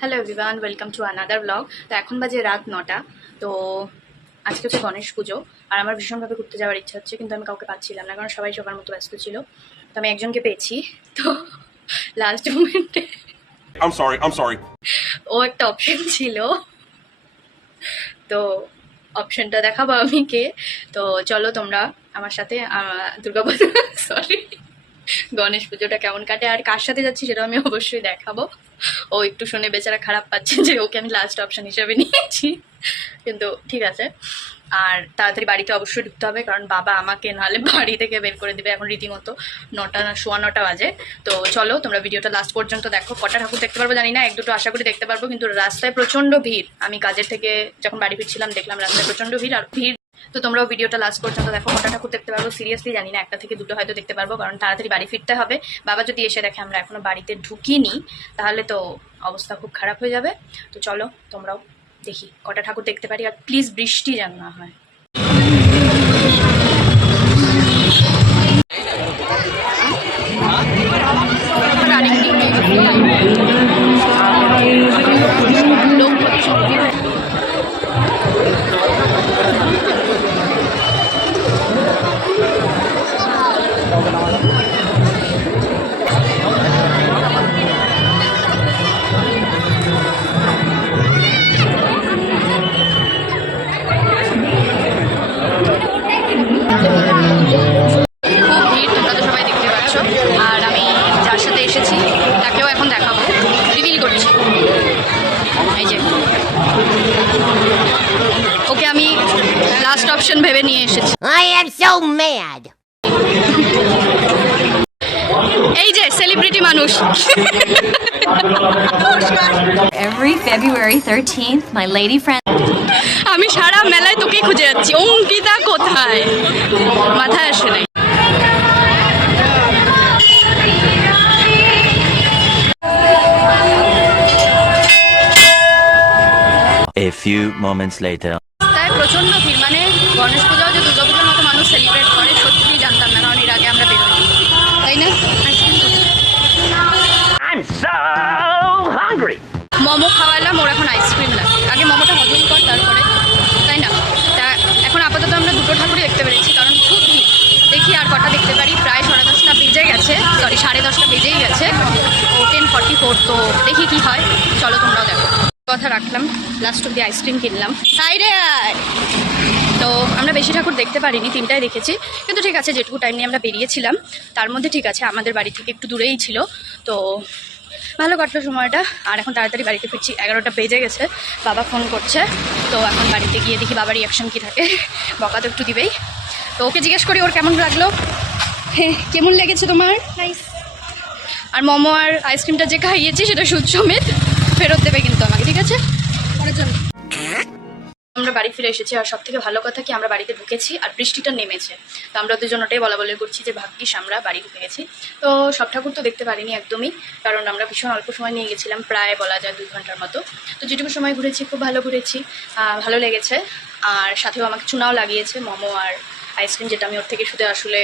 Hello everyone welcome to another blog তো এখন বাজে রাত নটা তো আজকে হচ্ছে গণেশ পুজো। আর আমার ভীষণভাবে ঘুরতে যাওয়ার ইচ্ছা হচ্ছে কিন্তু আমি কাউকে পাচ্ছিলাম না কারণ সবাই সবার মতো ব্যস্ত ছিল। তো আমি একজনকে পেয়েছি তো লাস্ট মোমেন্টে. ও একটা অপশন ছিল। তো অপশনটা দেখাবো আমি কে। তো চলো তোমরা আমার সাথে দুর্গাপুজো সরি গণেশ পুজোটা কেমন কাটে আর কার সাথে যাচ্ছি সেটা আমি অবশ্যই দেখাবো। ও একটু শুনে বেচারা খারাপ পাচ্ছে যে ওকে আমি লাস্ট অপশন হিসেবে নিয়েছি। কিন্তু ঠিক আছে। আর তাড়াতাড়ি বাড়িতে অবশ্যই ঢুকতে হবে, কারণ বাবা আমাকে নাহলে বাড়ি থেকে বের করে দেবে এখন রীতিমতো। নটা না সোয়া নটা বাজে। তো চলো, তোমরা ভিডিওটা লাস্ট পর্যন্ত দেখো। কটা ঠাকুর দেখতে পারব জানি না, এক দুটো আশা করি দেখতে পারব, কিন্তু রাস্তায় প্রচণ্ড ভিড়। আমি কাজের থেকে যখন বাড়ি ফিরছিলাম, দেখলাম রাস্তায় প্রচণ্ড ভিড়, আর ভিড় তো তোমরাও ভিডিওটা লাস্ট পর্যন্ত দেখো কটা ঠাকুর দেখতে পারব। সিরিয়াসলি জানি না, একটা থেকে দুটো হয়তো দেখতে পারব, কারণ তাড়াতাড়ি বাড়ি ফিরতে হবে। বাবা যদি এসে দেখে আমরা এখনও বাড়িতে ঢুকিনি, তাহলে তো অবস্থা খুব খারাপ হয়ে যাবে। তো চলো, তোমরাও দেখি, কটা ঠাকুর দেখতে পারি, আর প্লিজ বৃষ্টি যেন না হয়। এসেছি তাকেও এখন দেখাবো। রিভিল করছি। এই যে। ওকে আমি লাস্ট অপশন ভেবে নিয়ে এসেছি। I am so mad. এই যে সেলিব্রিটি মানুষ। Every February 13th, my lady friend আমি সারা মেলায় তোকেই খুঁজে যাচ্ছি। অঙ্কিতা কোথায়? মাথায় আসে নাই। Few moments later. প্রচণ্ড ভিড় মানে গণেশ পূজাও যে দুর্গা পুজোর মতো মানুষ সেলিব্রেট করে সত্যি জানতাম না কারণ এর আগে আমরা বেরোই তাই না? I'm so hungry. মোমো খাওয়ালাম ওর এখন আইসক্রিম লাগে আগে মোমোটা হজম কর তারপরে। তাই না? তা এখন আপাতত আমরা দুটো ঠাকুরই দেখতে পেরেছি কারণ খুব ভিড়। দেখি আর কটা দেখতে পারি প্রায় সাড়ে দশটা বেজে গেছে। সরি সাড়ে দশটা বেজেই গেছে। ও টেন ফর্টি ফোর তো দেখি কি হয়। চলো তোমরাও দেখো। কথা রাখলাম। লাস্ট অব্দি আইসক্রিম কিনলাম। আয়। তো আমরা বেশি ঠাকুর দেখতে পারিনি তিনটাই দেখেছি। কিন্তু ঠিক আছে যেটুকু টাইম নিয়ে আমরা বেরিয়েছিলাম তার মধ্যে ঠিক আছে আমাদের বাড়ি থেকে একটু দূরেই ছিল। তো ভালো কাটলো সময়টা। আর এখন তাড়াতাড়ি বাড়িতে ফিরছি। এগারোটা বেজে গেছে বাবা ফোন করছে। তো এখন বাড়িতে গিয়ে দেখি বাবার রিয়াকশন কী থাকে। বকা তো একটু দিবেই। তো ওকে জিজ্ঞেস করি ওর কেমন লাগল? হ্যাঁ কেমন লেগেছে তোমার? আর মোমো আর আইসক্রিমটা যে খাইয়েছি সেটা সুদ সমেত ফেরত দেবে কিন্তু আমাকে ঠিক আছে? পরের জন্য। আমরা বাড়ি ফিরে এসেছি আর সব থেকে ভালো কথা কি আমরা বাড়িতে ঢুকেছি আর বৃষ্টিটা নেমেছে। তো আমরা দুজন ওটাই বলা বলে করছি যে ভাগ্যিস আমরা বাড়ি ঢুকে গেছি। তো সব ঠাকুর তো দেখতে পারিনি একদমই কারণ আমরা ভীষণ অল্প সময় নিয়ে গেছিলাম প্রায় বলা যায় দুই ঘণ্টার মতো। তো যেটুকু সময় ঘুরেছি খুব ভালো ঘুরেছি ভালো লেগেছে। আর সাথেও আমাকে চুনাও লাগিয়েছে মোমো আর আইসক্রিম যেটা আমি ওর থেকে শুধু আসলে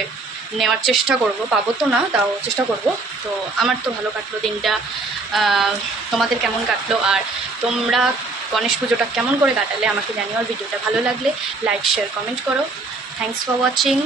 নেওয়ার চেষ্টা করব, পাবো তো না, তাও চেষ্টা করব। তো আমার তো ভালো কাটলো দিনটা। তোমাদের কেমন কাটলো? আর তোমরা গণেশ পুজোটা কেমন করে কাটালে আমাকে জানিও, আর ভিডিওটা ভালো লাগলে লাইক শেয়ার কমেন্ট করো। Thanks for watching